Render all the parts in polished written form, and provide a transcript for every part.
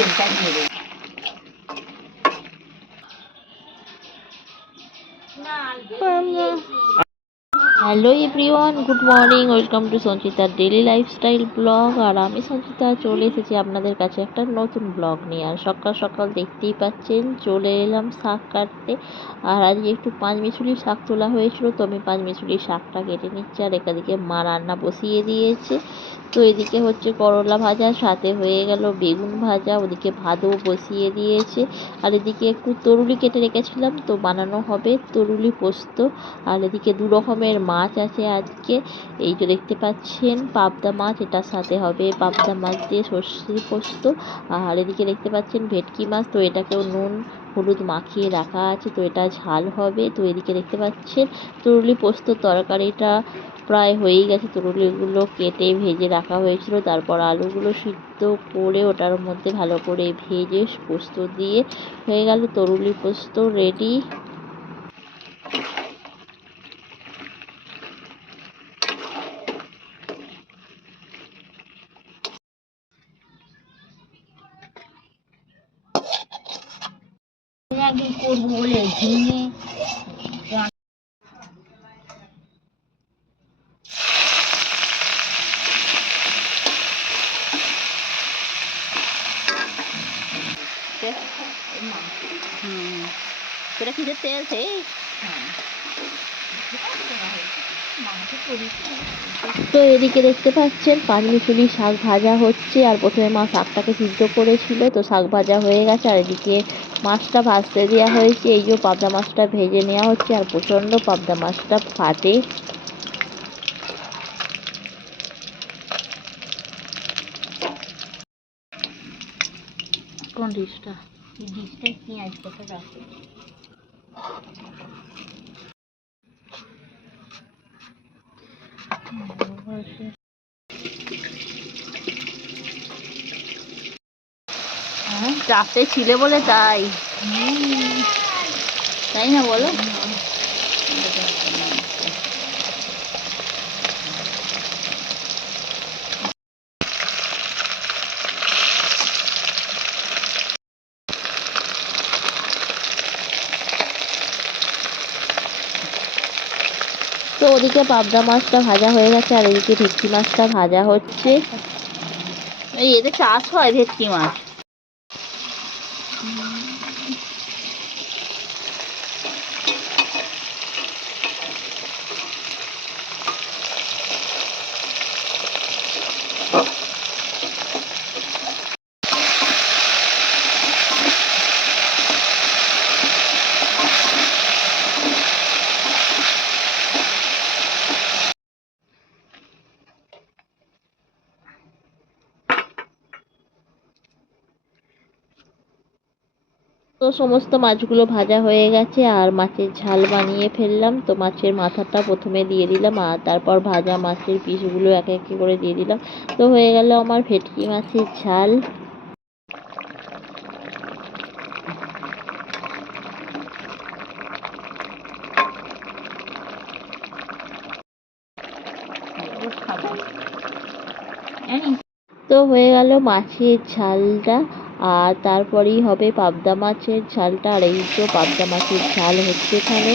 তেলটা দিয়ে দেবো। Hello everyone, good morning, welcome to সঞ্চিতার ডেলি লাইফস্টাইল ব্লগ। আর আমি সঞ্চিতা চলে এসেছি আপনাদের কাছে একটা নতুন ব্লগ নিয়ে। আর সকাল সকাল দেখতেই পাচ্ছেন চলে এলাম শাক কাটতে। আর আজকে একটু পাঁচমিশুলি শাক তোলা হয়েছিল, তো আমি পাঁচমিশুলি শাকটা কেটে নিচ্ছি। আর এদিকে মা রান্না বসিয়ে দিয়েছে। তো এদিকে হচ্ছে করলা ভাজা, সাথে হয়ে গেল বেগুন ভাজা, ওদিকে ভাতও বসিয়ে দিয়েছে। আর এদিকে একটু তরুলি কেটে রেখেছিলাম, তো বানানো হবে তরুলি পোস্ত। আর এদিকে দু রকমের মাছ আছে আজকে। এই যে দেখতে পাচ্ছেন পাবদা মাছ, এটার সাথে হবে পাবদা মাছ দিয়ে সর্ষে পোস্ত। আর এদিকে দেখতে পাচ্ছেন ভেটকি মাছ, তো এটাকেও নুন হলুদ মাখিয়ে রাখা আছে, তো এটা ঝাল হবে। তো এদিকে দেখতে পাচ্ছেন তরুলি পোস্ত তরকারিটা প্রায় হয়েই গেছে। তরুলিগুলো কেটে ভেজে রাখা হয়েছিল, তারপর আলুগুলো সিদ্ধ করে ওটার মধ্যে ভালো করে ভেজে পোস্ত দিয়ে হয়ে গেল তরুলি পোস্ত রেডি। একদিন করবো বলে ঝিঙে সেটা কিসের তেল? সেই তো এদিকে দেখতে পাচ্ছেন পাঁচমিশুলি শাক ভাজা হচ্ছে। আর প্রথমে মা শাকটাকে সিদ্ধ করেছিল, তো শাক ভাজা হয়ে গেছে। আর এদিকে মাছটা ভাজতে দেওয়া হয়েছে। এই যে পাবদা মাছটা ভেজে নেওয়া হচ্ছে। আর প্রচণ্ড পাবদা মাছটা ফাটে। কোন ডিশটা? এই ডিশটায় পেঁয়াজ কত রাখে। চাপতে ছিলে বলে তাই তাই না বলো? তো ওদিকে পাবদা মাছটা ভাজা হয়ে গেছে। আর এদিকে ভেটকি মাছটা ভাজা হচ্ছে। এই এতে চাষ হয় ভেটকি মাছ। তো সমস্ত মাছগুলো ভাজা হয়ে গেছে। আর মাছের ঝাল বানিয়ে ফেললাম। তো মাছের মাথাটা প্রথমে দিয়ে দিলাম, আর তারপর ভাজা মাছের পিসগুলো একে একে করে দিয়ে দিলাম। তো হয়ে গেল আমার ভেটকি মাছের ঝাল। তো হয়ে গেল মাছের ঝালটা। আর তারপরেই হবে পাবদা মাছের ঝালটা। আর এই তো পাবদা মাছের ঝাল হচ্ছে এখানে।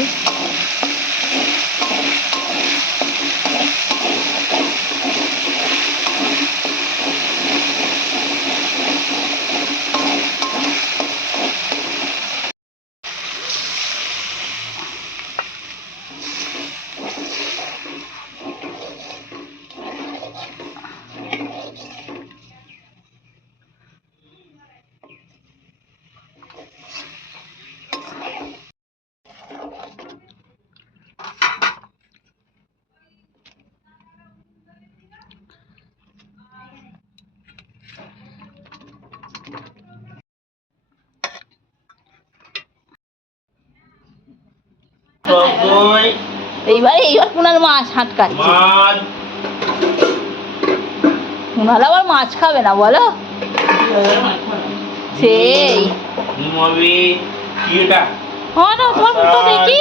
এইবার কোনার মাছ হাটকাচ্ছে। কুনাল আবার মাছ খাবে না বলো? সেই দেখি